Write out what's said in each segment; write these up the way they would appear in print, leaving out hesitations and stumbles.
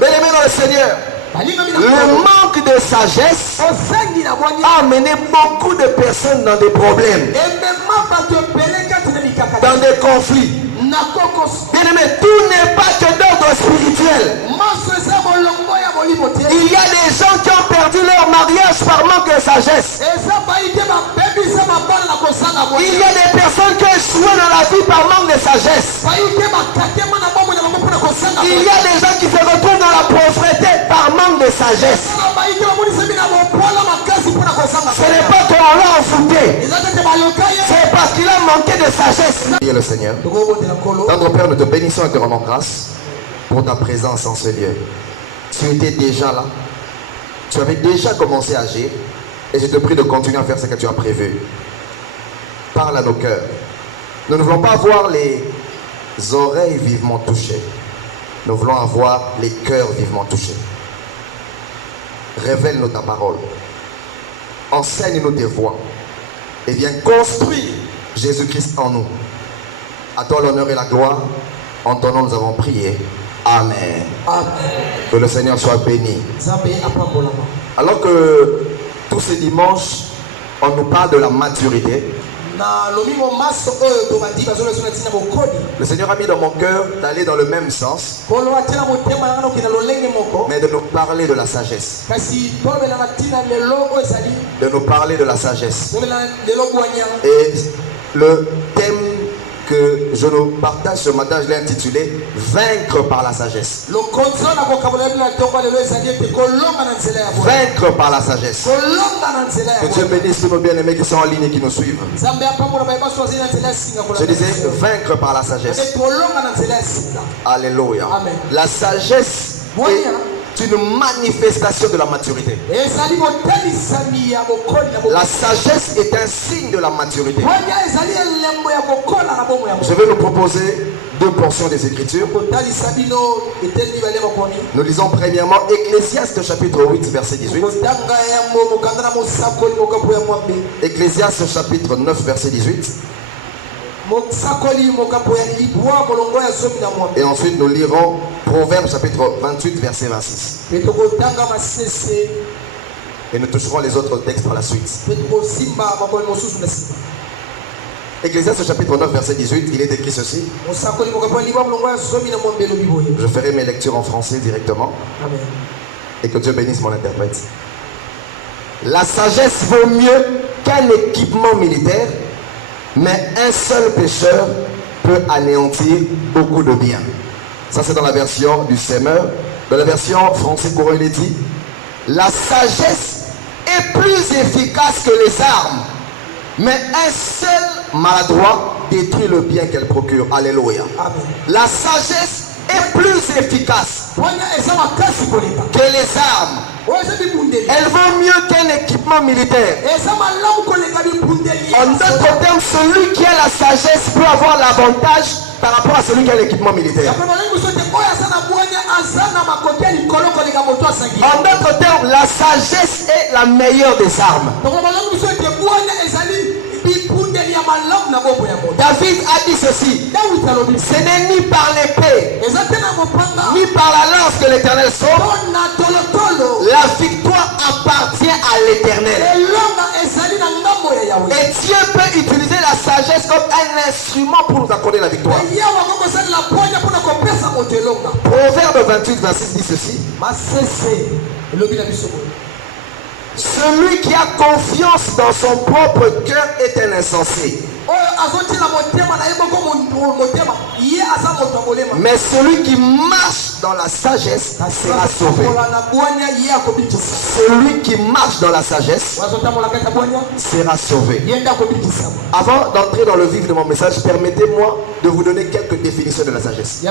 Bien-aimé dans le Seigneur, le manque de sagesse a amené beaucoup de personnes dans des problèmes, dans des conflits. Bien-aimé, tout n'est pas que d'ordre spirituel. Il y a des gens qui ont perdu leur mariage par manque de sagesse. Il y a des personnes qui ont échoué dans la vie par manque de sagesse. Il y a des gens qui se retrouvent dans la pauvreté par manque de sagesse. Ce n'est pas qu'on l'a enfouté, c'est parce qu'il a manqué de sagesse. Priez le Seigneur. Tendre Père, nous te bénissons et te rendons grâce pour ta présence en ce lieu. Tu étais déjà là. Tu avais déjà commencé à agir. Et je te prie de continuer à faire ce que tu as prévu. Parle à nos cœurs. Nous ne voulons pas avoir les oreilles vivement touchées. Nous voulons avoir les cœurs vivement touchés. Révèle-nous ta parole. Enseigne-nous tes voies. Et viens construire Jésus-Christ en nous. À toi l'honneur et la gloire. En ton nom nous avons prié. Amen. Amen. Que le Seigneur soit béni. Alors que tous ces dimanches, on nous parle de la maturité. Le Seigneur a mis dans mon cœur d'aller dans le même sens, mais de nous parler de la sagesse. De nous parler de la sagesse. Et le thème que je nous partage ce matin, je l'ai intitulé Vaincre par la sagesse. Vaincre par la sagesse. Que Dieu bénisse tous nos bien-aimés qui sont en ligne et qui nous suivent. Je disais vaincre par la sagesse. Alléluia. La sagesse est une manifestation de la maturité. La sagesse est un signe de la maturité. Je vais nous proposer deux portions des Écritures. Nous lisons premièrement Ecclésiaste chapitre 8 verset 18. Ecclésiaste chapitre 9 verset 18. Et ensuite nous lirons Proverbes chapitre 28 verset 26. Et nous toucherons les autres textes par la suite. Ecclésiaste chapitre 9 verset 18, il est écrit ceci. Je ferai mes lectures en français directement. Amen. Et que Dieu bénisse mon interprète. La sagesse vaut mieux qu'un équipement militaire, mais un seul pécheur peut anéantir beaucoup de biens. Ça c'est dans la version du Semeur. Dans la version français courant, il est dit: la sagesse est plus efficace que les armes, mais un seul maladroit détruit le bien qu'elle procure. Alléluia. Amen. La sagesse est plus efficace que les armes. Elle vaut mieux qu'un équipement militaire. En d'autres termes, celui qui a la sagesse peut avoir l'avantage par rapport à celui qui a l'équipement militaire. En d'autres termes, la sagesse est la meilleure des armes. David a dit ceci: ce n'est ni par l'épée ni par la lance que l'Éternel sauve. La victoire appartient à l'Éternel. Et Dieu peut utiliser la sagesse comme un instrument pour nous accorder la victoire. Proverbe 28 26 dit ceci: celui qui a confiance dans son propre cœur est un insensé. Mais celui qui marche dans la sagesse sera sauvé. Celui qui marche dans la sagesse sera sauvé. Avant d'entrer dans le vif de mon message, permettez-moi de vous donner quelques définitions de la sagesse.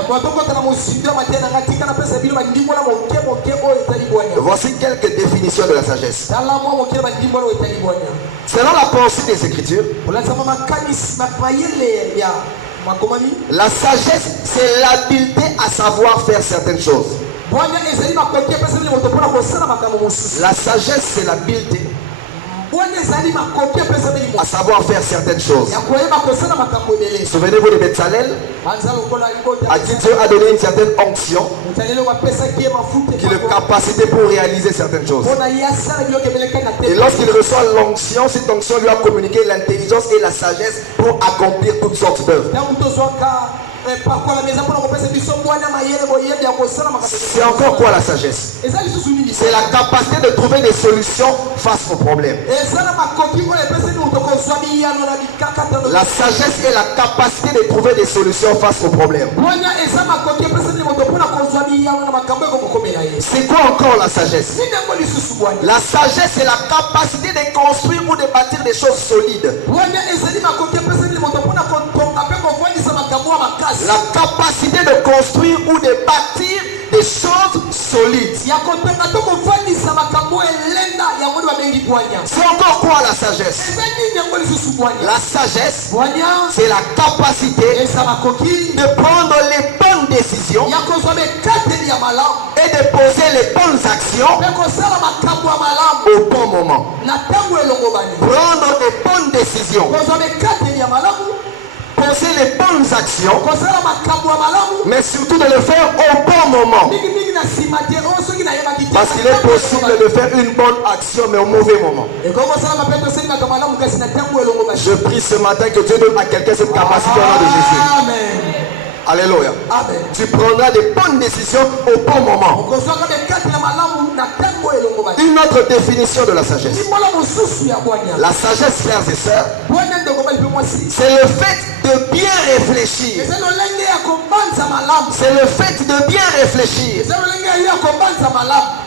Voici quelques définitions de la sagesse. Selon la pensée des Écritures, la sagesse, c'est l'habileté à savoir faire certaines choses. La sagesse, c'est l'habileté à savoir faire certaines choses. Souvenez-vous de Bezalel, à qui Dieu a donné une certaine onction, qui a la capacité pour réaliser certaines choses. Et lorsqu'il reçoit l'onction, cette onction lui a communiqué l'intelligence et la sagesse pour accomplir toutes sortes d'œuvres. C'est encore quoi la sagesse? C'est la capacité de trouver des solutions face aux problèmes. La sagesse est la capacité de trouver des solutions face aux problèmes. C'est quoi encore la sagesse? La sagesse est la capacité de construire ou de bâtir des choses solides. La capacité de construire ou de bâtir des choses solides. C'est encore quoi la sagesse? La sagesse, c'est la capacité de prendre les bonnes décisions et de poser les bonnes actions au bon moment. Prendre les bonnes décisions, poser les bonnes actions, mais surtout de le faire au bon moment. Parce qu'il est possible de faire une bonne action mais au mauvais moment. Je prie ce matin que Dieu donne à quelqu'un cette capacité au nom de Jésus. Amen. Alléluia. Amen. Tu prendras des bonnes décisions au bon moment. Une autre définition de la sagesse. La sagesse, frères et sœurs, c'est le fait de bien réfléchir. C'est le fait de bien réfléchir.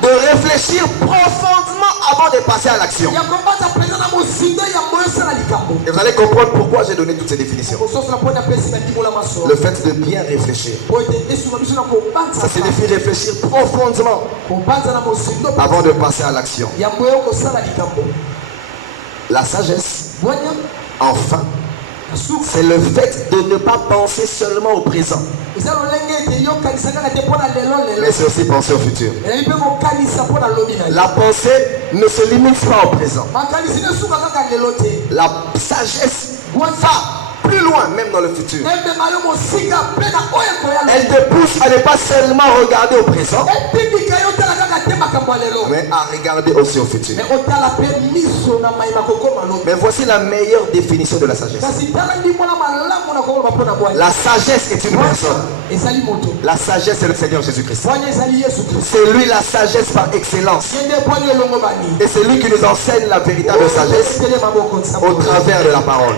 De réfléchir profondément avant de passer à l'action. Et vous allez comprendre pourquoi j'ai donné toutes ces définitions. Le fait de bien réfléchir. Ça signifie réfléchir profondément avant de passer à l'action. La sagesse, enfin, c'est le fait de ne pas penser seulement au présent, mais c'est aussi penser au futur. La pensée ne se limite pas au présent. La sagesse va plus loin, même dans le futur. Elle te pousse à ne pas seulement regarder au présent, mais à regarder aussi au futur. Mais voici la meilleure définition de la sagesse. La sagesse est une personne. La sagesse est le Seigneur Jésus-Christ. C'est lui la sagesse par excellence. Et c'est lui qui nous enseigne la véritable sagesse au travers de la parole.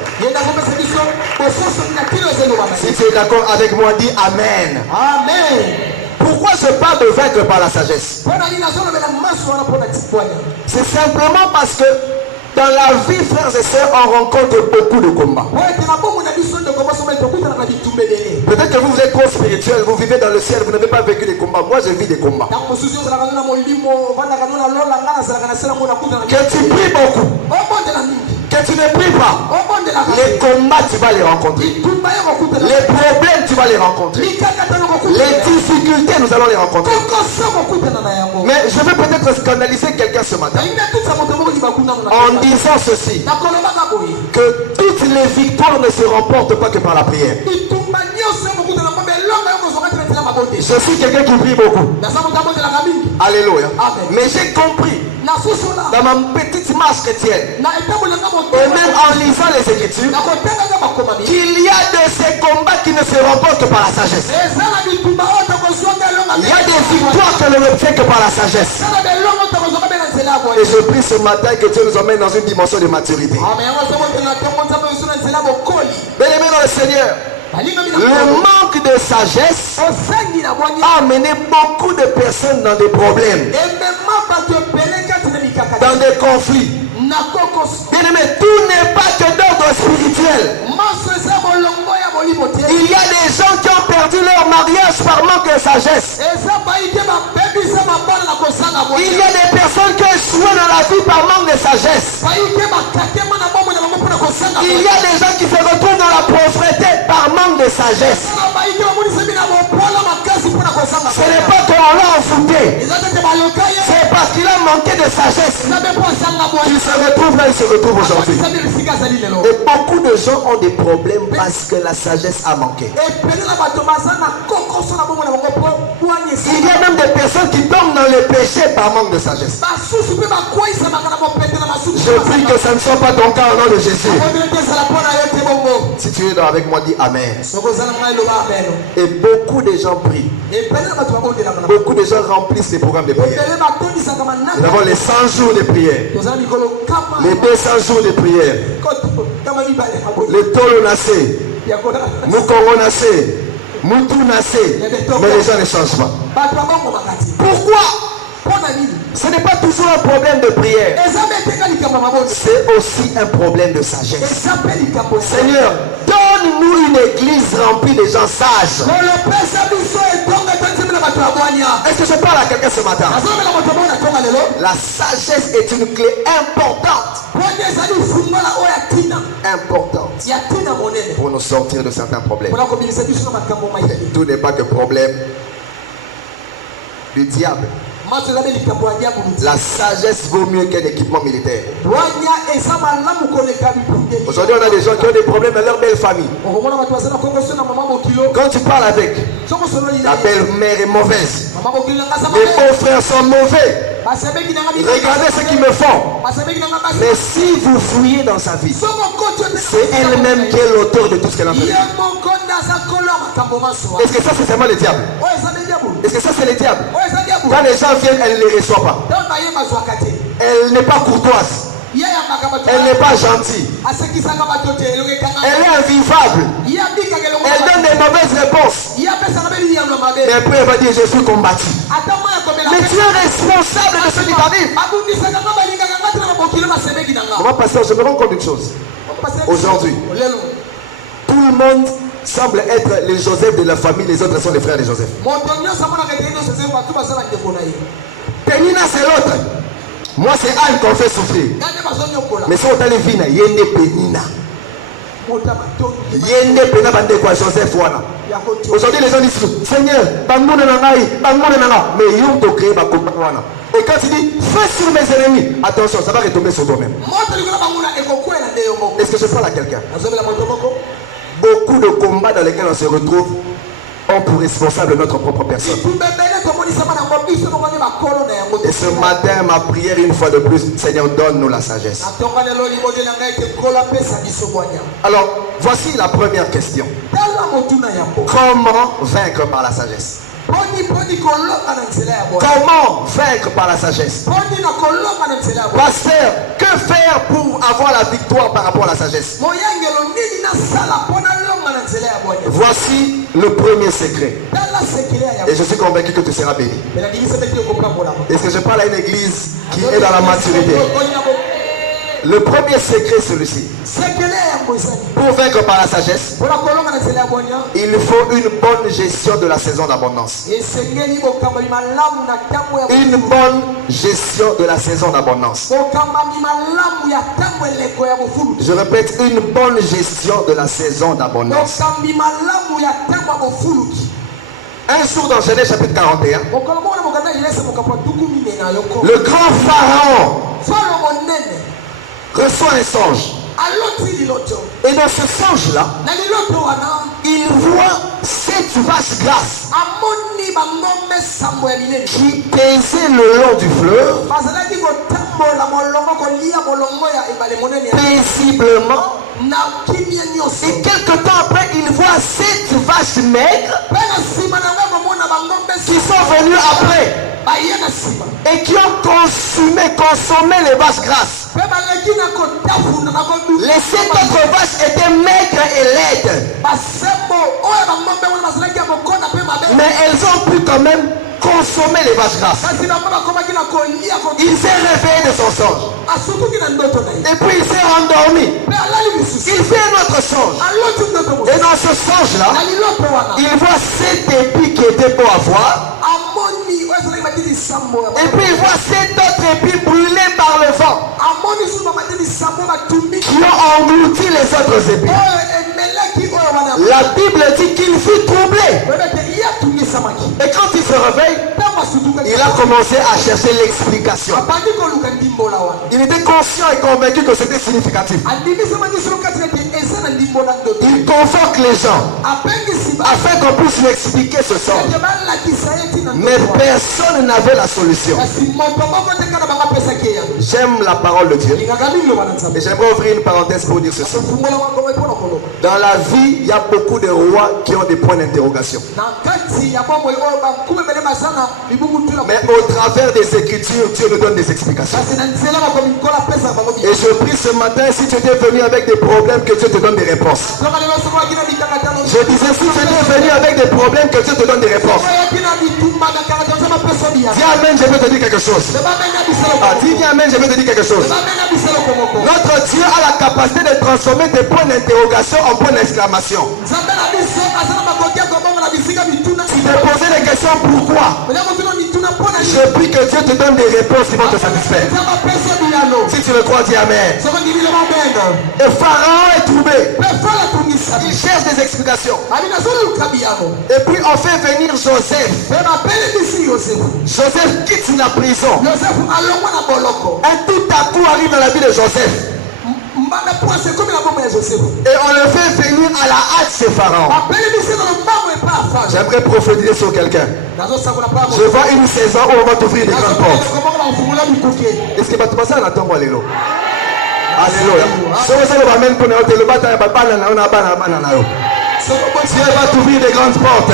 Si tu es d'accord avec moi, dis Amen. Amen. Pourquoi je parle de vaincre par la sagesse? C'est simplement parce que dans la vie, frères et sœurs, on rencontre beaucoup de combats. Peut-être que vous êtes trop spirituel, vous vivez dans le ciel, vous n'avez pas vécu des combats. Moi, je vis des combats. Que tu pries beaucoup, que tu ne pries pas, les combats, tu vas les rencontrer. Les problèmes, tu vas les rencontrer. Les difficultés, nous allons les rencontrer. Mais je veux peut-être scandaliser quelqu'un ce matin en disant ceci, que toutes les victoires ne se remportent pas que par la prière. Je suis quelqu'un qui prie beaucoup. Alléluia. Mais j'ai compris dans ma petite marche chrétienne, et même en lisant les Écritures, qu'il y a de ces combats qui ne se remportent que par la sagesse. Il y a des victoires que l'on ne fait que par la sagesse. Et je prie ce matin que Dieu nous emmène dans une dimension de maturité. Bien-aimés dans le Seigneur, le manque de sagesse a amené beaucoup de personnes dans des problèmes, dans des conflits. Bien-aimé, tout n'est pas que d'ordre spirituel. Il y a des gens qui ont perdu leur mariage par manque de sagesse. Il y a des personnes qui ont échoué dans la vie par manque de sagesse. Il y a des gens qui se retrouvent dans la pauvreté par manque de sagesse. Ce n'est pas qu'on l'a enfouté, c'est parce qu'il a manqué de de sagesse. Il se retrouve là, il se retrouve aujourd'hui. Et beaucoup de gens ont des problèmes parce que la sagesse a manqué. Il y a même des personnes qui tombent dans le péché par manque de sagesse. Je prie que ça ne soit pas ton cas au nom de Jésus. Si tu es avec moi, dis Amen. Et beaucoup de gens prient. Beaucoup de gens remplissent les programmes de prière. Nous avons les 100 jours de prière, les 200 jours de prière, les Tolo Nassé, Moukongo Nassé, Moutou Nassé, mais les gens ne changent pas. Pourquoi? Ce n'est pas toujours un problème de prière, c'est aussi un problème de sagesse. Seigneur, donne-nous une église remplie de gens sages. Est-ce que je parle à quelqu'un ce matin? La sagesse est une clé importante. Importante pour nous sortir de certains problèmes. Tout n'est pas que problème du diable. La sagesse vaut mieux qu'un équipement militaire. Aujourd'hui, on a des gens qui ont des problèmes dans leur belle famille. Quand tu parles avec, la belle-mère est mauvaise. Les beaux-frères sont mauvais. Regardez ce qu'ils me font. Mais si vous fouillez dans sa vie, c'est elle-même qui est l'auteur de tout ce qu'elle a fait. Est-ce que ça c'est seulement le diable? Est-ce que ça c'est le diable? Quand les gens viennent, elle ne les reçoit pas. Elle n'est pas courtoise. Elle n'est pas gentille. Elle est invivable. Elle donne des mauvaises réponses. Mais après elle va dire je suis combattu. Mais tu es responsable de ce qui t'arrive. Moi pasteur, je me rends compte d'une chose. Aujourd'hui, tout le monde semble être les Joseph de la famille, les autres sont les frères de Joseph. Pénina c'est l'autre. Moi c'est Anne qu'on fait souffrir. Mais si on t'a les vignes, il y a une Pénina. Il y a une Pénina bande quoi Joseph voilà. Aujourd'hui les gens disent Seigneur, mais ils ont créé ma combat. Et quand tu dis fais sur mes ennemis, attention, ça va retomber sur toi-même. Est-ce que je parle à quelqu'un? Beaucoup de combats dans lesquels on se retrouve ont pour responsable notre propre personne. Et ce matin, ma prière une fois de plus, Seigneur, donne-nous la sagesse. Alors, voici la première question. Comment vaincre par la sagesse? Comment vaincre par la sagesse? Pasteur, que faire pour avoir la victoire par rapport à la sagesse? Voici le premier secret. Et je suis convaincu que tu seras béni. Est-ce que je parle à une église qui est dans la maturité? Le premier secret, celui-ci. Pour vaincre par la sagesse, il faut une bonne gestion de la saison d'abondance. Une bonne gestion de la saison d'abondance. Je répète, une bonne gestion de la saison d'abondance. Un jour dans Genèse chapitre 41, le grand Pharaon reçoit un songe. Et dans ce songe-là, il voit 7 vaches grasses qui paisaient le long du fleuve paisiblement. Et quelque temps après, il voit 7 vaches maigres qui sont venues après et qui ont consommé les vaches grasses. Les 7 autres vaches étaient maigres et laides, mais elles ont pu quand même consommer les vaches grasses. Il s'est réveillé de son songe et puis il s'est endormi. Il fait un autre songe, et dans ce songe là il voit 7 épis qui étaient beaux à voir, et puis il voit 7 autres épis brûlés par le vent qui ont englouti les autres épis. La Bible dit qu'il fut troublé. Et quand il se réveille, il a commencé à chercher l'explication. Il était conscient et convaincu que c'était significatif. Il convoque les gens afin qu'on puisse lui expliquer ce sort. Mais personne n'avait la solution. J'aime la parole de Dieu. Et j'aimerais ouvrir une parenthèse pour dire ceci. Dans la vie, il y a beaucoup de rois qui ont des points d'interrogation. Mais au travers des Écritures, Dieu nous donne des explications. Et je prie ce matin, si tu étais venu avec des problèmes, que Dieu te donne des réponses. Je disais, si tu étais venu avec des problèmes, que Dieu te donne des réponses. Dis Amen, je veux te dire quelque chose. Dis Amen, je veux te dire quelque chose. Notre Dieu a la capacité de transformer tes points d'interrogation en points d'exclamation. Tu te posais des questions pourquoi. Je prie que Dieu te donne des réponses qui vont te satisfaire. Si tu le crois, dis Amen. Et Pharaon est troublé. Il cherche des explications. Et puis on fait venir Joseph. Joseph quitte la prison. Et tout à coup arrive dans la vie de Joseph. Et on le fait venir à la hâte chez Pharaon. J'aimerais prophétiser sur quelqu'un. Je vois une saison où on va t'ouvrir des grandes portes. Est-ce que tu vas te passer à la tombe? Alléluia. Dieu va t'ouvrir des grandes portes.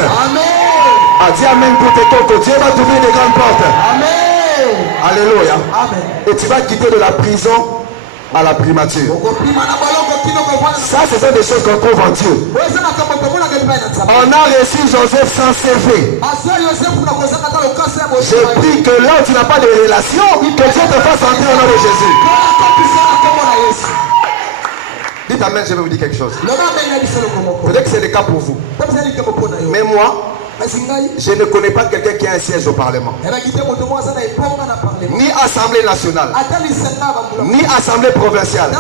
Ah, dis Amen pour tes cocos. Dieu va t'ouvrir des grandes portes. Alléluia. Et tu vas quitter de la prison à la primature. Ça, ce sont des choses qu'on trouve en Dieu. On a reçu Joseph sans CV. Je prie que là où tu n'as pas de relation, que Dieu te fasse entrer au nom de Jésus. Dites Amen, je vais vous dire quelque chose. Peut-être que c'est le cas pour vous. Mais moi, je ne connais pas quelqu'un qui a un siège au Parlement. Ni Assemblée nationale. Ni Assemblée provinciale.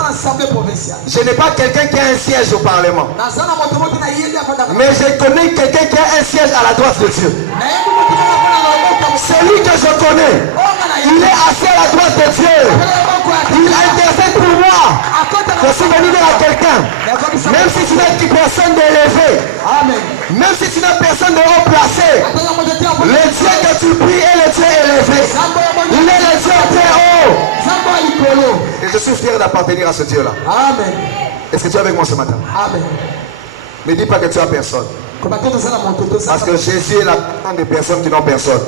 Je n'ai pas quelqu'un qui a un siège au Parlement. Mais je connais quelqu'un qui a un siège à la droite de Dieu. Celui que je connais, il est assis à la droite de Dieu. Il intercède pour moi. Je suis venu dire à quelqu'un, même si tu n'as personne d'élevé, même si tu n'as personne de haut placé, le Dieu que tu pries est le Dieu élevé. Il est le Dieu très haut. Et je suis fier d'appartenir à ce Dieu-là. Est-ce que tu es avec moi ce matin? Ne dis pas que tu as personne. Parce que Jésus est la grande des personnes qui n'ont personne.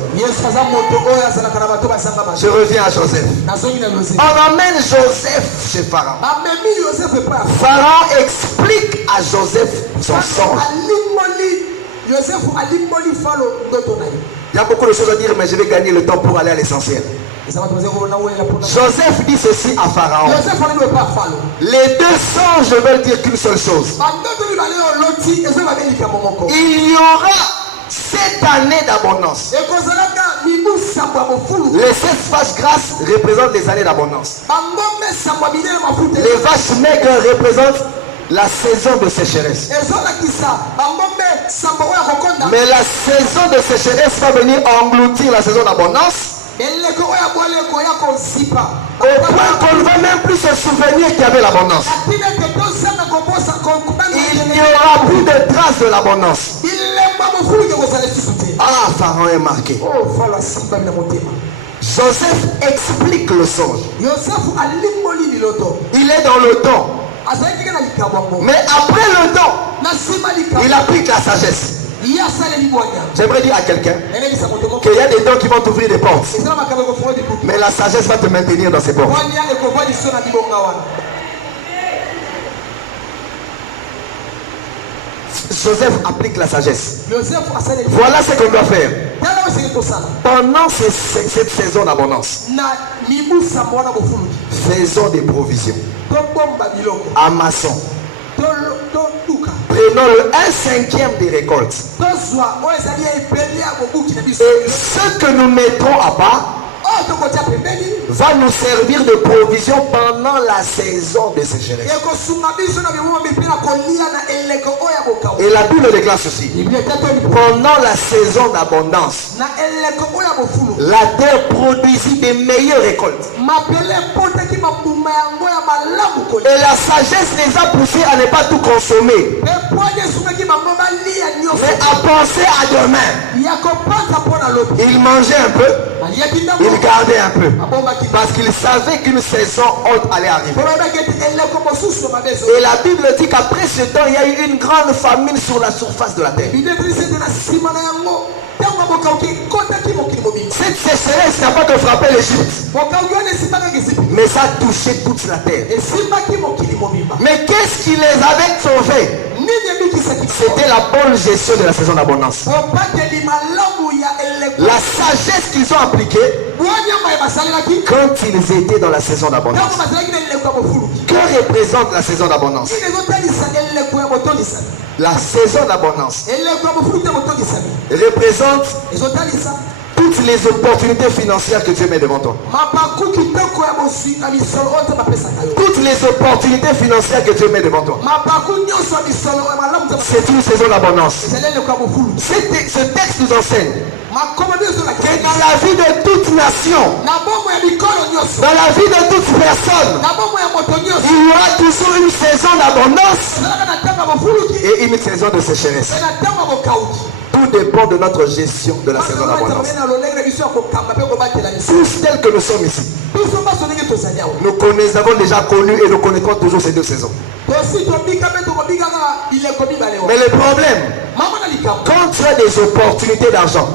Je reviens à Joseph. On amène Joseph chez Pharaon. Pharaon explique à Joseph son songe. Il y a beaucoup de choses à dire, mais je vais gagner le temps pour aller à l'essentiel. Joseph dit ceci à Pharaon. Les deux songes veulent dire qu'une seule chose. Il y aura 7 années d'abondance. Les 7 vaches grasses représentent les années d'abondance. Les vaches maigres représentent la saison de sécheresse. Mais la saison de sécheresse va venir engloutir la saison d'abondance. Au point qu'on ne va même plus se souvenir qu'il y avait l'abondance. Il n'y aura plus de traces de l'abondance. Ah, Pharaon est marqué. Joseph explique le songe. Il est dans le temps. Mais après le temps, il applique la sagesse. J'aimerais dire à quelqu'un qu'il y a des dons qui vont t'ouvrir des portes, mais la sagesse va te maintenir dans ces portes. Joseph applique la sagesse. Voilà ce qu'on doit faire pendant cette saison d'abondance. Faisons des provisions. Amassons. Prenons le 1/5 des récoltes. Et ce que nous mettrons à part, va nous servir de provision pendant la saison de sécheresse. Et la Bible déclare ceci: pendant la saison d'abondance, la terre produisit des meilleures récoltes. Et la sagesse les a poussés à ne pas tout consommer, mais à penser à demain. Ils mangeaient un peu, ils gardaient un peu, parce qu'ils savaient qu'une saison haute allait arriver. Et la Bible dit qu'après ce temps, il y a eu une grande famine sur la surface de la terre. Cette sécheresse n'a pas que frappé l'Égypte, mais ça a touché toute la terre. Mais qu'est-ce qui les avait sauvés? C'était la bonne gestion de la saison d'abondance. La sagesse qu'ils ont appliquée quand ils étaient dans la saison d'abondance. Que représente la saison d'abondance? La saison d'abondance représente toutes les opportunités financières que Dieu met devant toi. Toutes les opportunités financières que Dieu met devant toi. C'est une saison d'abondance. Ce texte nous enseigne que dans la vie de toute nation, dans la vie de toute personne, il y aura toujours une saison d'abondance et une saison de sécheresse. Tout dépend de notre gestion de la saison d'abondance. Tous tels que nous sommes ici, nous avons déjà connu et nous connaîtrons toujours ces deux saisons. Mais le problème, quand tu as des opportunités d'argent,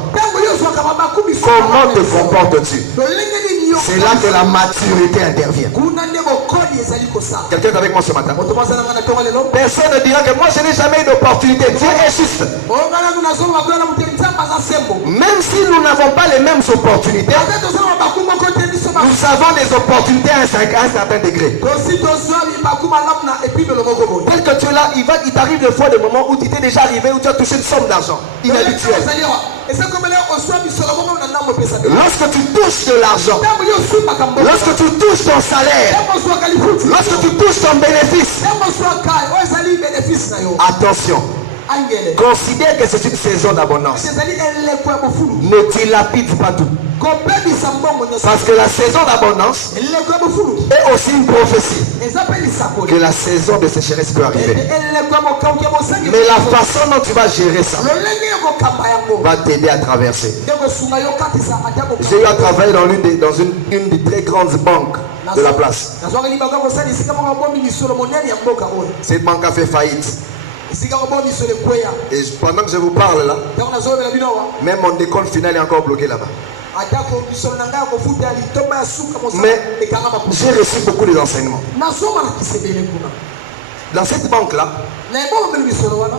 comment te comportes-tu? C'est là que la maturité intervient. Quelqu'un est avec moi ce matin? Personne ne dira que moi je n'ai jamais eu d'opportunité. Dieu est juste. Même si nous n'avons pas les mêmes opportunités, nous avons des opportunités à un certain degré. Tel que tu es là, il t'arrive des fois des moments où tu t'es déjà arrivé, où tu as touché une somme d'argent inhabituelle. Lorsque tu touches de l'argent, lorsque tu touches ton salaire, lorsque tu touches ton bénéfice, attention, considère que c'est une saison d'abondance. Ne dilapide pas tout. Parce que la saison d'abondance est aussi une prophétie que la saison de sécheresse peut arriver. Mais la façon dont tu vas gérer ça va t'aider à traverser. J'ai eu à travailler dans une des très grandes banques de la place. Cette banque a fait faillite. Et pendant que je vous parle là, même mon décompte final est encore bloqué là-bas. Mais j'ai reçu beaucoup d'enseignements. Dans cette banque-là,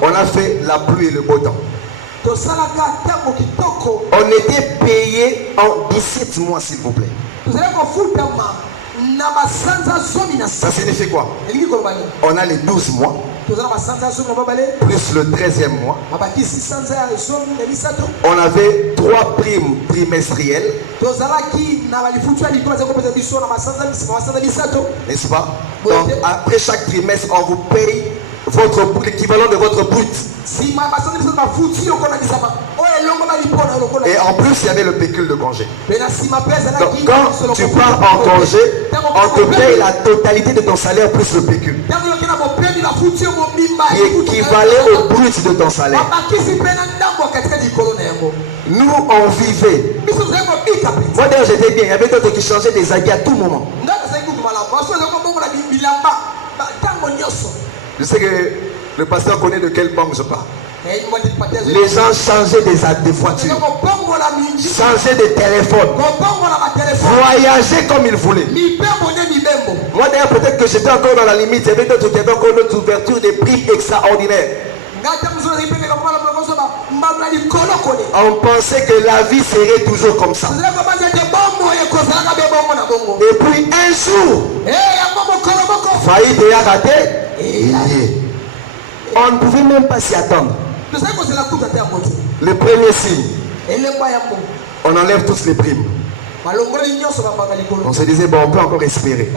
on a fait la pluie et le beau temps. On était payé en 17 mois, s'il vous plaît. Ça signifie quoi? On a les 12 mois plus le 13e mois. On avait 3 primes trimestrielles, n'est-ce pas? Donc après chaque trimestre, on vous paye l'équivalent de votre brut. Et en plus, il y avait le pécule de congé. Donc quand tu pars en congé, on te paye la totalité de ton salaire plus le pécule, qui équivalait au brut de ton salaire. Nous, on vivait. Moi d'ailleurs j'étais bien. Il y avait d'autres qui changeaient des habits à tout moment. Je sais que le pasteur connaît de quelle banque je parle. Les gens changeaient des voitures, changeaient des téléphones, voyageaient comme ils voulaient. Moi d'ailleurs peut-être que j'étais encore dans la limite. Il y avait d'autres qui avaient encore notre ouverture des prix extraordinaires. On pensait que la vie serait toujours comme ça. Et puis un jour, faillite et raté, on ne pouvait même pas s'y attendre. Le premier signe, on enlève tous les primes. On se disait, bon, on peut encore espérer.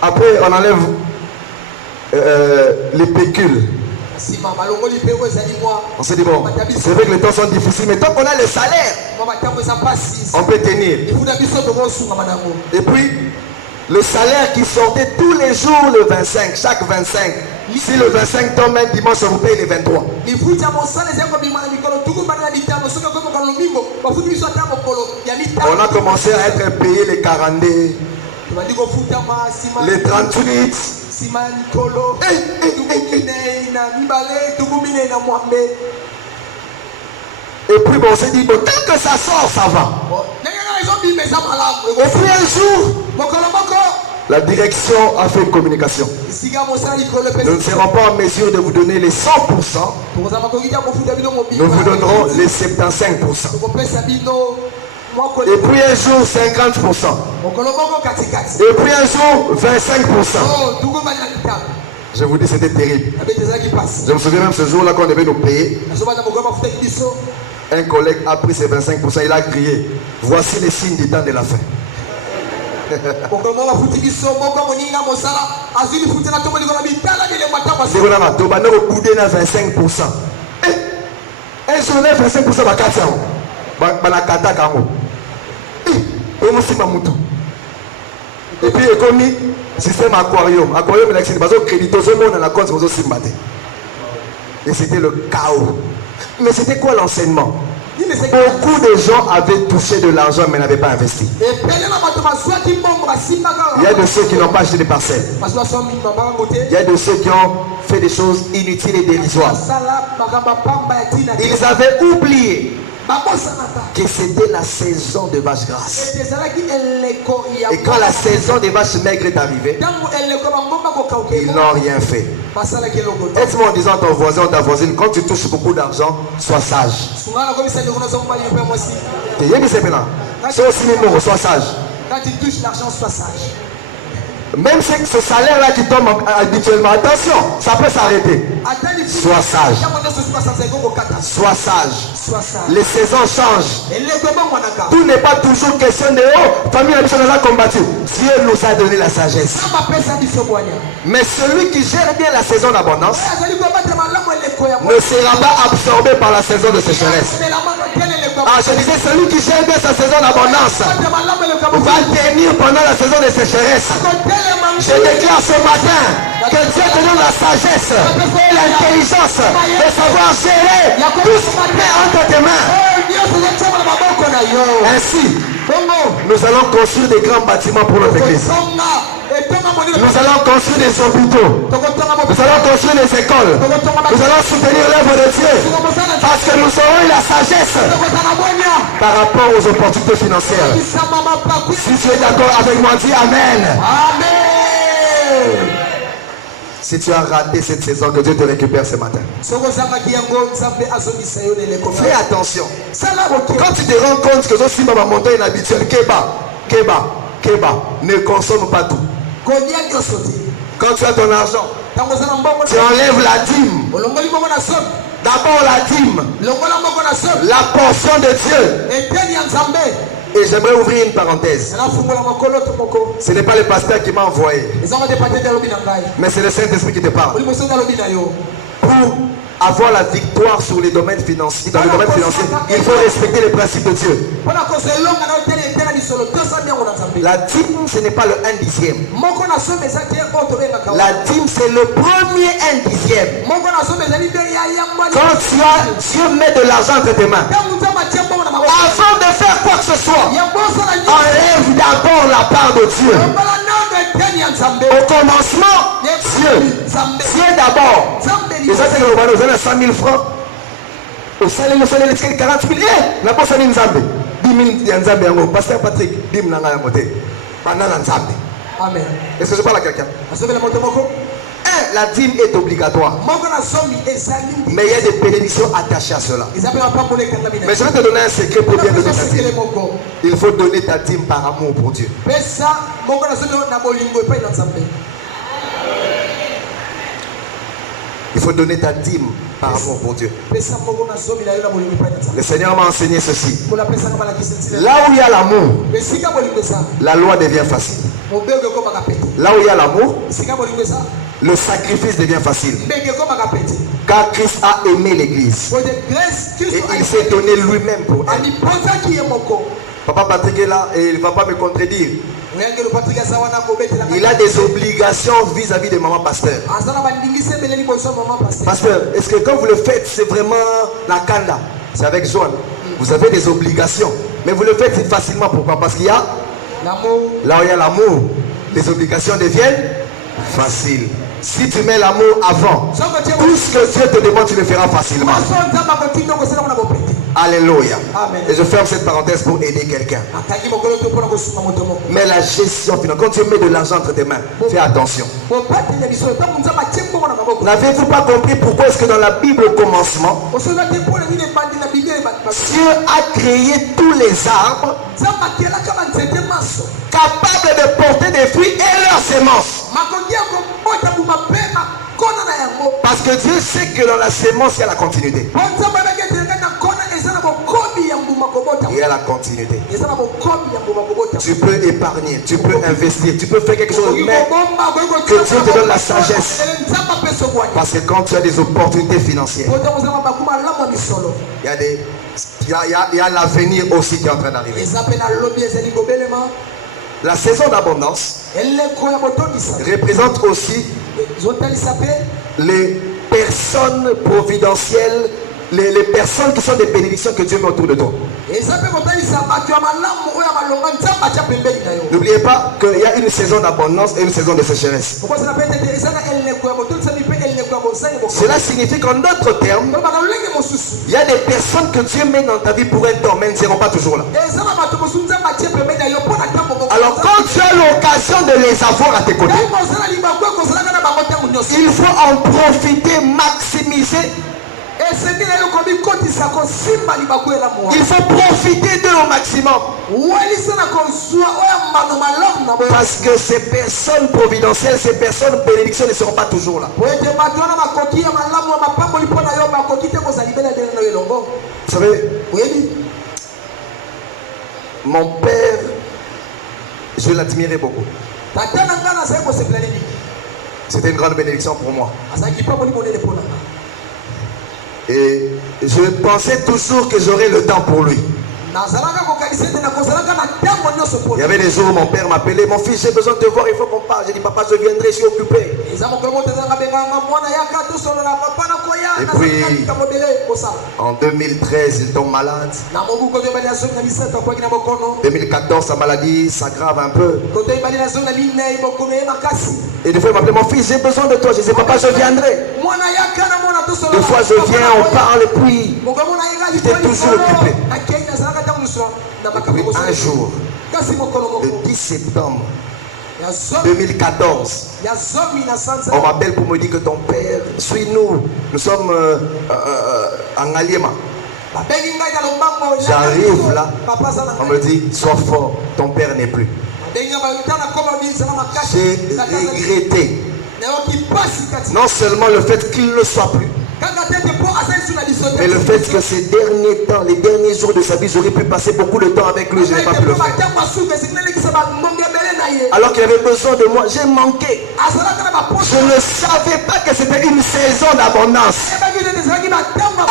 Après, on enlève les pécules. On se dit, bon, c'est vrai que les temps sont difficiles, mais tant qu'on a le salaire, on peut tenir. Et puis, le salaire qui sortait tous les jours le 25, chaque 25. Si le 25 tombe un dimanche, on vous paye les 23. On a commencé à être payé les 42, les 38. Et puis bon, on s'est dit, bon, tant que ça sort, ça va. Et puis un jour, la direction a fait une communication. Nous ne serons pas en mesure de vous donner les 100%. Nous vous donnerons les 75%. Et puis un jour 50%. Et puis un jour 25%. Je vous dis, c'était terrible. Je me souviens même ce jour-là qu'on devait nous payer. Un collègue a pris ses 25%, il a crié, voici les signes du temps de la fin. Un jour, 25%. Et puis, il a commis système aquarium. Aquarium, il a crédité tout le monde dans la compte. Et c'était le chaos. Mais c'était quoi l'enseignement? Beaucoup de gens avaient touché de l'argent mais n'avaient pas investi. Il y a de ceux qui n'ont pas acheté des parcelles. Il y a de ceux qui ont fait des choses inutiles et dérisoires. Ils avaient oublié que c'était la saison de vaches grasses. Et quand la saison des vaches maigres est arrivée, ils n'ont rien fait. Est-ce en disant à ton voisin ou ta voisine, quand tu touches beaucoup d'argent, sois sage. Sois sage. Quand tu touches l'argent, sois sage. Même si ce salaire-là qui tombe habituellement, attention, ça peut s'arrêter. Sois sage. Sois sage. Les saisons changent. Tout n'est pas toujours question de famille nous a combattu. Dieu nous a donné la sagesse. Mais celui qui gère bien la saison d'abondance ne sera pas absorbé par la saison de sécheresse. Ah, je disais, celui qui gère bien sa saison d'abondance va tenir pendant la saison de sécheresse. Je déclare ce matin que Dieu te donne la sagesse et l'intelligence de savoir gérer tout ce qui est entre tes mains. Ainsi, nous allons construire des grands bâtiments pour notre église. Nous allons construire des hôpitaux. Nous allons construire des écoles. Nous allons soutenir l'œuvre de Dieu. Parce que nous aurons eu la sagesse par rapport aux opportunités financières. Si tu es d'accord avec moi, dis Amen. Amen. Si tu as raté cette saison, que Dieu te récupère ce matin. Fais attention. Quand tu te rends compte que ce Simba va monter inhabituel, Keba, ne consomme pas tout. Quand tu as ton argent, tu enlèves la dîme. D'abord la dîme, la portion de Dieu. Et j'aimerais ouvrir une parenthèse. Ce n'est pas le pasteur qui m'a envoyé, mais c'est le Saint-Esprit qui te parle. Pour avoir la victoire sur les domaines financiers, dans le domaine financier, il faut respecter les principes de Dieu. La dîme, ce n'est pas le 1/10. La dîme, c'est le premier 1/10. Quand Dieu met de l'argent entre tes mains, avant de faire quoi que ce soit, enlève d'abord la part de Dieu. Au commencement, Dieu d'abord. Et ça, c'est que vous avez 100 000 francs. Au salaire, vous avez 40 000. Eh, la bosse a 10 000 Nzambe. Pasteur Patrick, 10 000 Nzambe. Amen. Est-ce que je parle à quelqu'un? La dîme est obligatoire. Mais il y a des bénédictions attachées à cela. Mais je vais te donner un secret pour bien donner ta dîme. Il faut donner ta dîme par amour pour Dieu. Il faut donner ta dîme par amour pour Dieu. Le Seigneur m'a enseigné ceci. Là où il y a l'amour, la loi devient facile. Là où il y a l'amour, le sacrifice devient facile. Car Christ a aimé l'église. Et il s'est donné lui-même pour elle. Papa Patrick est là et il ne va pas me contredire. Il a des obligations vis-à-vis de maman pasteur. Pasteur, est-ce que quand vous le faites, c'est vraiment la kanda? C'est avec Joanne. Vous avez des obligations. Mais vous le faites facilement. Pourquoi? Parce qu'il y a l'amour. Là où il y a l'amour, les obligations deviennent faciles. Si tu mets l'amour avant, tout ce que Dieu te demande, tu le feras facilement. Alléluia. Amen. Et je ferme cette parenthèse pour aider quelqu'un. Mais la gestion financière, quand tu mets de l'argent entre tes mains, fais attention. N'avez-vous pas compris pourquoi est-ce que dans la Bible au commencement, Dieu a créé tous les arbres capables de porter des fruits et leurs semences? Parce que Dieu sait que dans la sémence, il y a la continuité. Il y a la continuité. Tu peux épargner, tu peux investir, tu peux faire quelque chose, mais que Dieu te donne la sagesse. Parce que quand tu as des opportunités financières, il y a l'avenir aussi qui est en train d'arriver. La saison d'abondance représente aussi les personnes providentielles, les personnes qui sont des bénédictions que Dieu met autour de toi. N'oubliez pas qu'il y a une saison d'abondance et une saison de sécheresse. Cela signifie qu'en d'autres termes, il y a des personnes que Dieu met dans ta vie pour un temps, mais elles ne seront pas toujours là. Alors quand tu as l'occasion de les avoir à tes côtés, il faut en profiter, maximiser. Il faut profiter d'eux au maximum. Parce que ces personnes providentielles, ces personnes bénédictions ne seront pas toujours là. Vous savez, mon père, je l'admirais beaucoup. C'était une grande bénédiction pour moi. Et je pensais toujours que j'aurais le temps pour lui. Il y avait des jours où mon père m'appelait: mon fils, j'ai besoin de te voir, il faut qu'on parle. J'ai dit: papa, je viendrai, je suis occupé. Et puis, en 2013, il tombe malade. 2014, sa maladie s'aggrave un peu. Et des fois, il m'appelait: mon fils, j'ai besoin de toi. Je disais: papa, je viendrai. Des fois, je viens, on parle, et puis, j'étais toujours occupé. Et puis, un jour, le 10 septembre 2014, on m'appelle pour me dire que ton père, suis-nous. Nous sommes en Aliema. J'arrive là, on me dit: sois fort, ton père n'est plus. J'ai regretté non seulement le fait qu'il ne soit plus, mais le fait que ces derniers temps, les derniers jours de sa vie, j'aurais pu passer beaucoup de temps avec lui, je n'ai pas pu le faire. Alors qu'il avait besoin de moi, j'ai manqué. Je ne savais pas que c'était une saison d'abondance.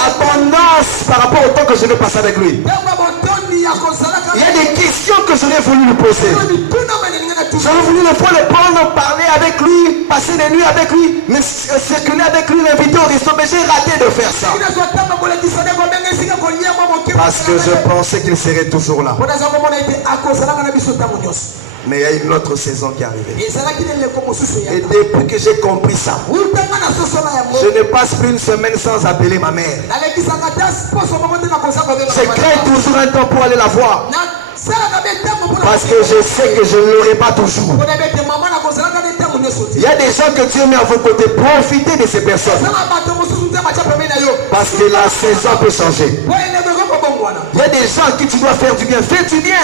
Abondance par rapport au temps que je vais passer avec lui. Il y a des questions que j'aurais voulu lui poser. J'aurais voulu le prendre, parler avec lui, passer des nuits avec lui, mais circuler avec lui, l'inviter au resto, mais j'ai raté de faire ça. Parce que je pensais qu'il serait toujours là. Mais il y a une autre saison qui est arrivée. Et depuis que j'ai compris ça, je ne passe plus une semaine sans appeler ma mère. Je crée toujours un temps pour aller la voir. Parce que je sais que je ne l'aurai pas toujours. Il y a des gens que Dieu met à vos côtés. Profitez de ces personnes. Parce que la saison peut changer. Il y a des gens à qui tu dois faire du bien. Fais du bien.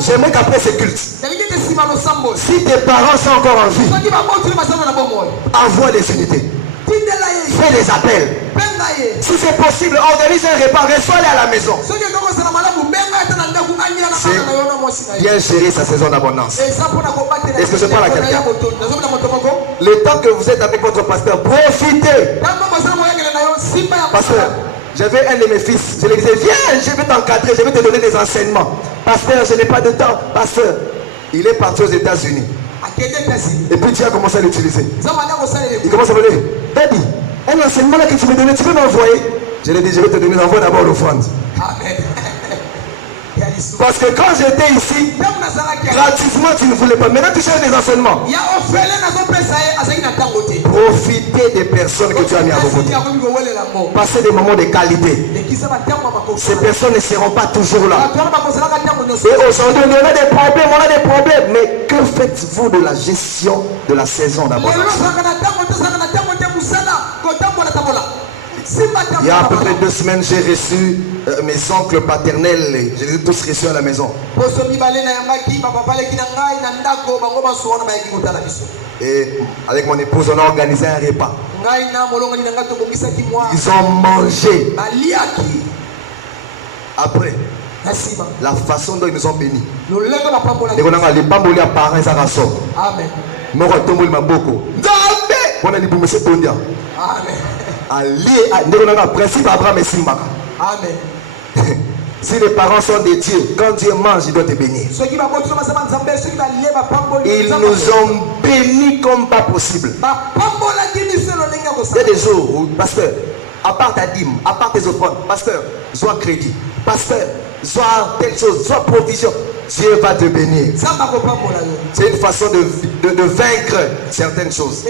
J'aimerais qu'après ce culte, si tes parents sont encore en vie, envoie des unités. Fais des appels. Si c'est possible, organise un repas, reçois-les à la maison. C'est bien gérer sa saison d'abondance. Est-ce que je parle à quelqu'un? Le temps que vous êtes avec votre pasteur, profitez. Pasteur, j'avais un de mes fils, je lui disais, viens, je vais t'encadrer, je vais te donner des enseignements. Pasteur, je n'ai pas de temps. Pasteur, il est parti aux États-Unis. Et puis tu as commencé à l'utiliser. Il commence à me dire, Daddy, un enseignement là que tu me donnes, tu peux m'envoyer? Je lui ai dit, je vais te donner, envoie d'abord l'offrande. Parce que quand j'étais ici, gratuitement tu ne voulais pas. Maintenant tu cherches des enseignements. Profitez des personnes que tu as mis à vos côtés. Passez des moments de qualité. Ces personnes ne seront pas toujours là. Et aujourd'hui on a des problèmes, Mais que faites-vous de la gestion de la saison d'abondance? Il y a à peu près 2 semaines, j'ai reçu mes oncles paternels. Je les ai tous reçus à la maison. Et avec mon épouse, on a organisé un repas. Ils ont mangé. Après, la façon dont ils nous ont bénis. Les bamboulis à parents, ils sont Amen. Amen. Si les parents sont des dieux, quand Dieu mange, il doit te bénir. Ils nous ont bénis comme pas possible. Il y a des jours où, pasteur, à part ta dîme, à part tes offrandes, pasteur, sois crédit, pasteur, sois telle chose, sois provision, Dieu va te bénir. C'est une façon de vaincre certaines choses.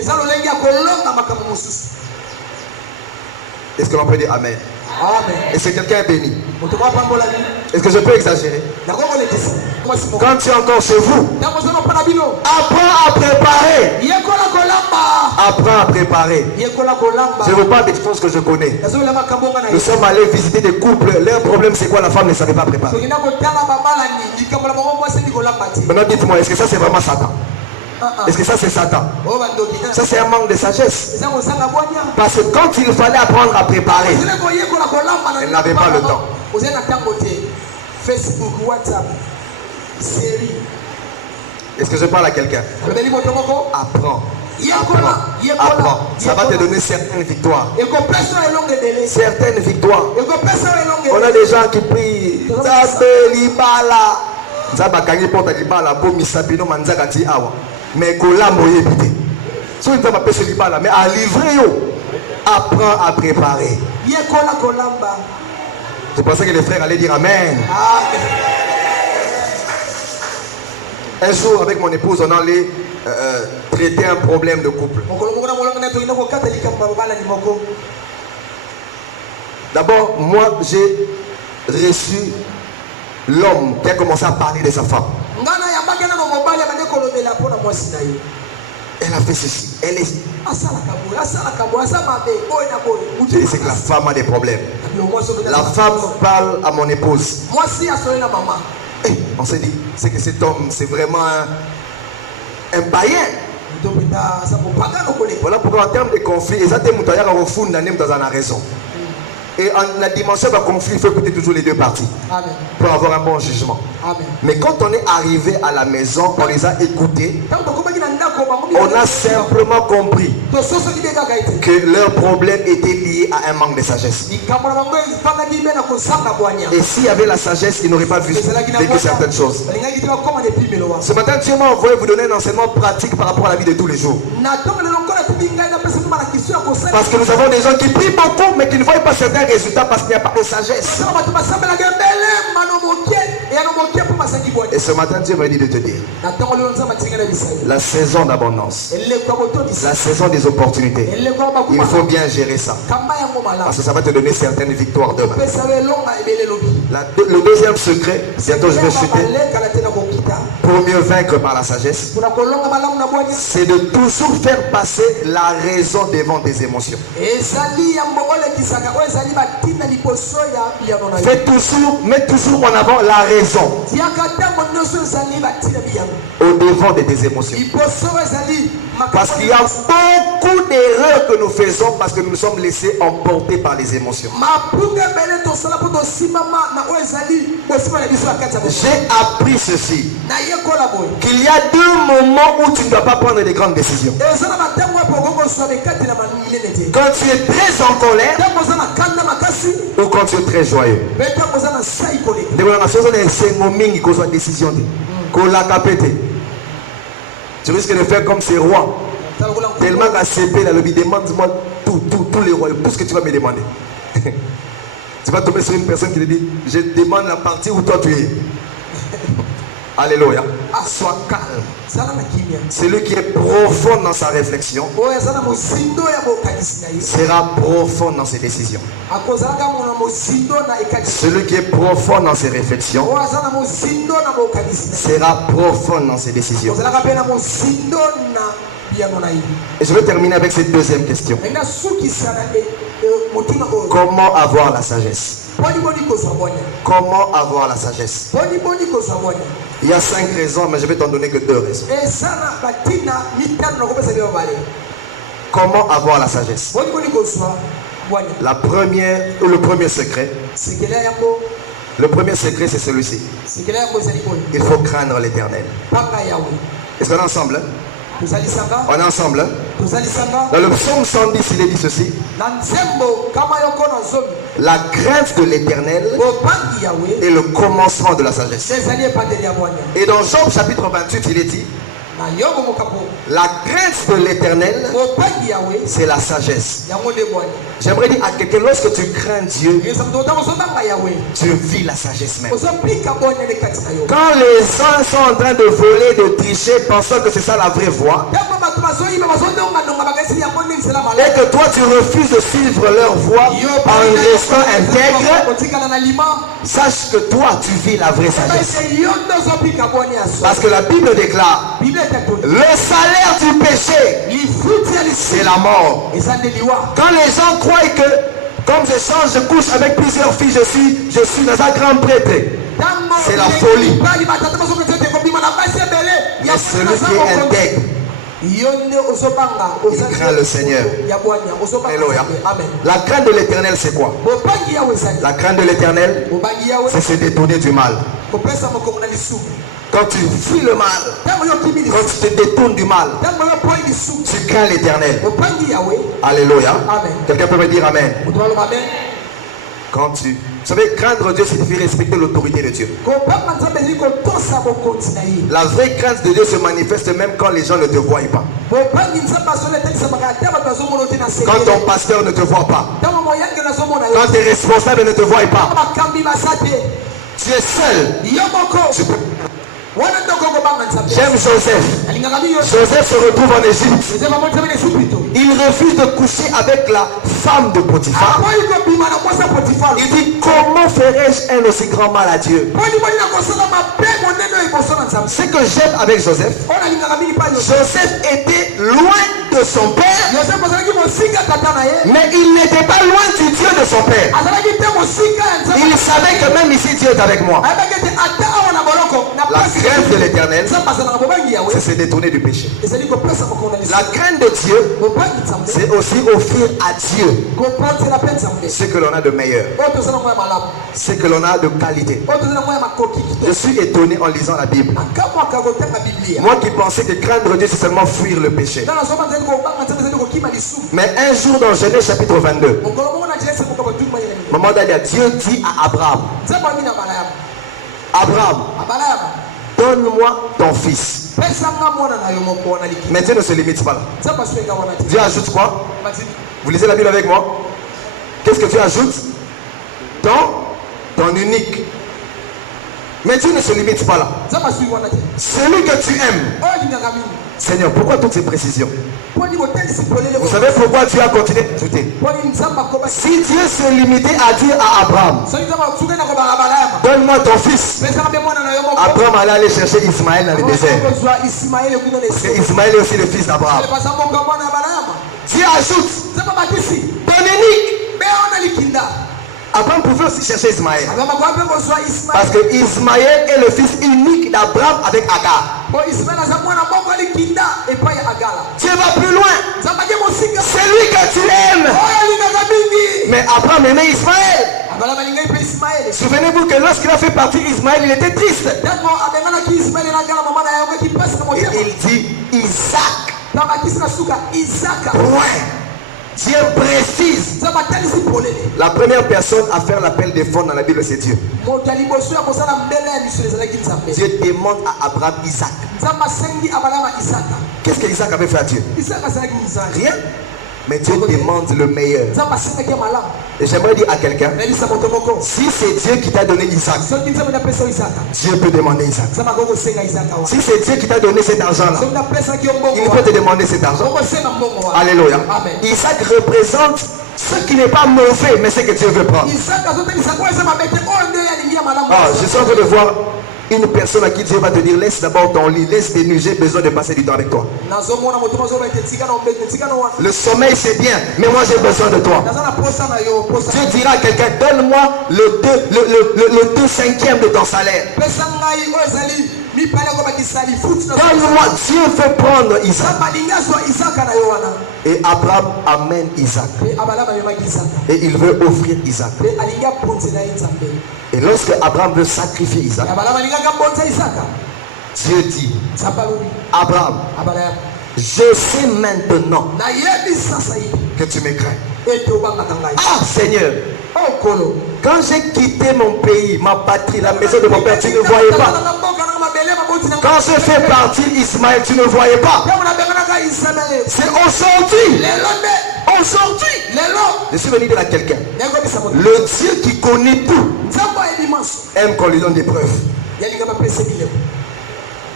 Est-ce que l'on peut dire Amen? Amen. Est-ce que quelqu'un est béni? Est-ce que je peux exagérer? Quand tu es encore chez vous, apprends à préparer. Apprends à préparer. Je vous parle des choses que je connais. Nous sommes allés visiter des couples. Leur problème c'est quoi? La femme ne savait pas préparer. Maintenant dites-moi, est-ce que ça c'est vraiment Satan? Est-ce que ça c'est Satan? Ça c'est un manque de sagesse. Parce que quand il fallait apprendre à préparer, elle n'avait pas le temps. Facebook, WhatsApp, série. Est-ce que je parle à quelqu'un? Apprends. Apprends. Ça va te donner certaines victoires. Certaines victoires. On a des gens qui prient. Mais si on ne mais à livrer, apprends à préparer. Je pensais que les frères allaient dire Amen. Un jour, avec mon épouse, on allait traiter un problème de couple. D'abord, moi, j'ai reçu l'homme qui a commencé à parler de sa femme. Elle a fait ceci. Elle est. C'est que la femme a des problèmes. La femme parle à mon épouse. On s'est dit, c'est que cet homme, c'est vraiment un païen. Voilà pourquoi en termes de conflit, dans une raison. Et en la dimension d'un conflit, il faut écouter toujours les deux parties. Amen. Pour avoir un bon jugement. Amen. Mais quand on est arrivé à la maison, on les a écoutés. On a simplement compris que leur problème était lié à un manque de sagesse. Et s'il y avait la sagesse, ils n'auraient pas vécu certaines choses. Ce matin, Dieu m'a envoyé vous donner un enseignement pratique par rapport à la vie de tous les jours. Parce que nous avons des gens qui prient beaucoup, mais qui ne voient pas certains résultats parce qu'il n'y a pas de sagesse. Et ce matin, Dieu m'a dit de te dire la saison d'abondance, la saison des opportunités, il faut bien gérer ça. Parce que ça va te donner certaines victoires demain. Le deuxième secret, bientôt je vais chuter, pour mieux vaincre par la sagesse, c'est de toujours faire passer la raison devant tes émotions. Mets toujours en avant la raison au devant de tes émotions. Parce qu'il y a beaucoup d'erreurs que nous faisons parce que nous nous sommes laissés emporter par les émotions. J'ai appris ceci, qu'il y a deux moments où tu ne dois pas prendre de grandes décisions. Quand tu es très en colère ou quand tu es très joyeux. Tu risques de faire comme ces rois. Tellement qu'à CP, la lobby demande-moi tous les rois, tout ce que tu vas me demander. Tu vas tomber sur une personne qui te dit, je demande la partie où toi tu es. Alléluia. Sois calme. Celui qui est profond dans sa réflexion sera profond dans ses décisions. Celui qui est profond dans ses réflexions sera profond dans ses décisions. Et je vais terminer avec cette deuxième question. Comment avoir la sagesse? Comment avoir la sagesse? Il y a 5 raisons, mais je vais t'en donner que 2 raisons. Comment avoir la sagesse? La première, ou le premier secret, c'est celui-ci. Il faut craindre l'Éternel. Est-ce qu'on est ensemble? On est ensemble. Dans le psaume 110, il est dit ceci: la crainte de l'Éternel est le commencement de la sagesse. Et dans Job chapitre 28, il est dit: la crainte de l'Éternel, c'est la sagesse. J'aimerais dire à quelqu'un, lorsque tu crains Dieu, tu vis la sagesse même. Quand les gens sont en train de voler, de tricher, pensant que c'est ça la vraie voie, et que toi tu refuses de suivre leur voie en restant intègre, sache que toi tu vis la vraie sagesse. Parce que la Bible déclare: le salaire du péché, c'est la mort. Quand les gens croient que comme je change de couche avec plusieurs filles, je suis dans un grand prêtre, c'est la folie. Mais celui qui est intègre, il craint le Seigneur. Alléluia. La crainte de l'Éternel, c'est quoi? La crainte de l'Éternel, c'est se détourner du mal. Quand tu fuis le mal, quand tu te détournes du mal, tu crains l'Éternel. Alléluia. Quelqu'un peut me dire Amen? Quand tu... Vous savez, craindre Dieu signifie respecter l'autorité de Dieu. La vraie crainte de Dieu se manifeste même quand les gens ne te voient pas. Quand ton pasteur ne te voit pas. Quand tes responsables ne te voient pas. Tu es seul. J'aime Joseph. Joseph se retrouve en Égypte. Il refuse de coucher avec la femme de Potiphar. Il dit: comment ferais-je un aussi grand mal à Dieu? Ce que j'aime avec Joseph, Joseph était loin de son père, mais il n'était pas loin du Dieu de son père. Il savait que même ici Dieu est avec moi. La crainte de l'Éternel, c'est se détourner du péché. La crainte de Dieu, c'est aussi offrir à Dieu ce que l'on a de meilleur, ce que l'on a de qualité. Je suis étonné en lisant la Bible. Moi qui pensais que craindre Dieu, c'est seulement fuir le péché. Mais un jour dans Genèse chapitre 22, maman Dalia, Dieu dit à Abraham: Abraham, donne-moi ton fils. Mais Dieu ne se limite pas là. Dieu ajoute quoi? Vous lisez la Bible avec moi? Qu'est-ce que Dieu ajoute? Ton unique. Mais Dieu ne se limite pas là. Celui que tu aimes. Seigneur, pourquoi toutes ces précisions? Vous savez pourquoi Dieu a continué d'ajouter? Si Dieu s'est limité à dire à Abraham, donne-moi ton fils, Abraham allait aller chercher Ismaël dans le désert. Parce que Ismaël est aussi le fils d'Abraham. Dieu ajoute, ton unique. Abraham pouvait aussi chercher Ismaël. Parce que Ismaël est le fils unique d'Abraham avec Agar. Dieu va plus loin. C'est lui que tu aimes. Mais Abraham aimait Ismaël. Souvenez-vous que lorsqu'il a fait partir Ismaël, il était triste. Et il dit Isaac. Ouais. Dieu précise. La première personne à faire l'appel des fonds dans la Bible, c'est Dieu. Dieu demande à Abraham Isaac. Qu'est-ce que Isaac avait fait à Dieu? Rien. Mais Dieu demande le meilleur. Et j'aimerais dire à quelqu'un, si c'est Dieu qui t'a donné Isaac, Dieu peut demander Isaac. Si c'est Dieu qui t'a donné cet argent-là, il peut te demander cet argent. Alléluia. Isaac représente ce qui n'est pas mauvais, mais ce que Dieu veut prendre. Je suis en train de voir une personne à qui Dieu va te dire, laisse d'abord ton lit, laisse tes nuits, j'ai besoin de passer du temps avec toi. Le sommeil c'est bien, mais moi j'ai besoin de toi. Dieu dira à quelqu'un, donne-moi le 2/5 de ton salaire. Donne-moi, Dieu veut prendre Isaac. Et Abraham amène Isaac. Et il veut offrir Isaac. Et lorsque Abraham veut sacrifier Isaac, Dieu dit, Abraham, je sais maintenant que tu me crains. Ah Seigneur, quand j'ai quitté mon pays, ma patrie, la maison de mon père, tu ne voyais pas. Quand j'ai fait partir Ismaël, tu ne voyais pas. C'est aujourd'hui. Je suis venu dire à quelqu'un, le Dieu qui connaît tout aime qu'on lui donne des preuves.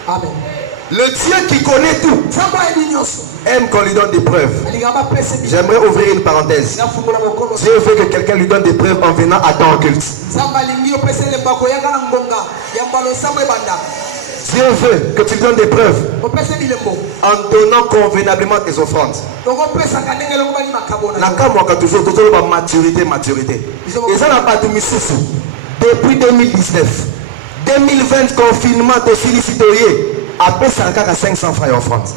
Amen. Le Dieu qui connaît tout aime qu'on lui donne des preuves. J'aimerais ouvrir une parenthèse. Dieu veut que quelqu'un lui donne des preuves en venant à ton culte. Dieu veut que tu lui donnes des preuves en donnant convenablement tes offrandes. La maturité. Et ça n'a pas de misusu. Depuis 2019, 2020 confinement de Silicitoyer. Après ça, à 500 francs offrande.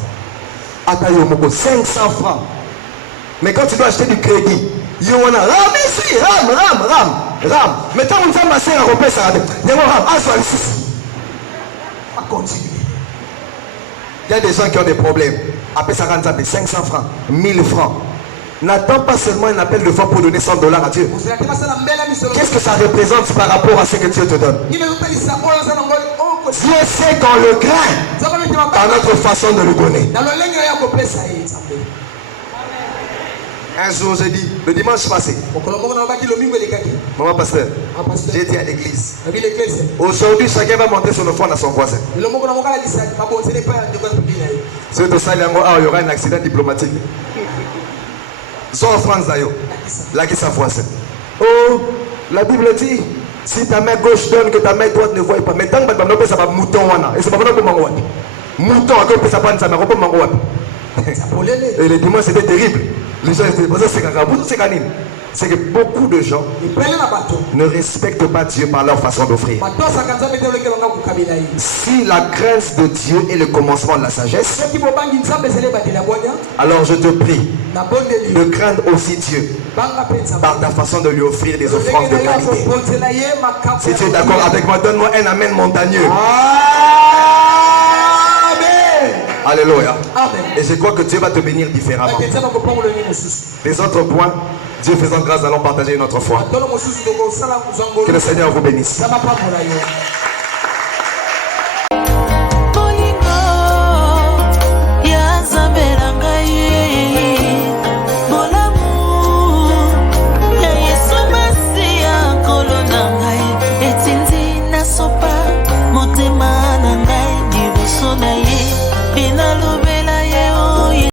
500 francs. Mais quand tu dois acheter du crédit, il y a ram ici, ram. Mais quand on s'en passe à repère ça, il y a il y a des gens qui ont des problèmes. Après ça, 500 francs, 1000 francs. N'attends pas seulement un appel de foi pour donner $100 à Dieu. Qu'est-ce que ça représente par rapport à ce que Dieu te donne? Dieu sait qu'on le craint par notre façon de le donner. Un jour, j'ai dit, le dimanche passé, maman pasteur, j'ai été à l'église. Aujourd'hui, chacun va monter son offrande à son voisin. Si il y aura un accident diplomatique. Son offrande, là qui sa voisin. Oh, la Bible dit, si ta main gauche donne, que ta main droite ne voit pas. Mais tant que tu as ça va mouton, et c'est pas vraiment mouton, ça va ça et le dimanche c'était terrible. Les gens c'est que beaucoup de gens ne respectent pas Dieu par leur façon d'offrir. Si la crainte de Dieu est le commencement de la sagesse, alors je te prie de craindre aussi Dieu par ta façon de lui offrir des offrandes de qualité. Si tu es d'accord avec moi, donne-moi un amen montagneux. Alléluia. Et je crois que Dieu va te bénir différemment. Les autres points, Dieu faisant grâce, allons partager notre foi. Que le Seigneur vous bénisse. Sopa motema na ngai liboso na ye binalobe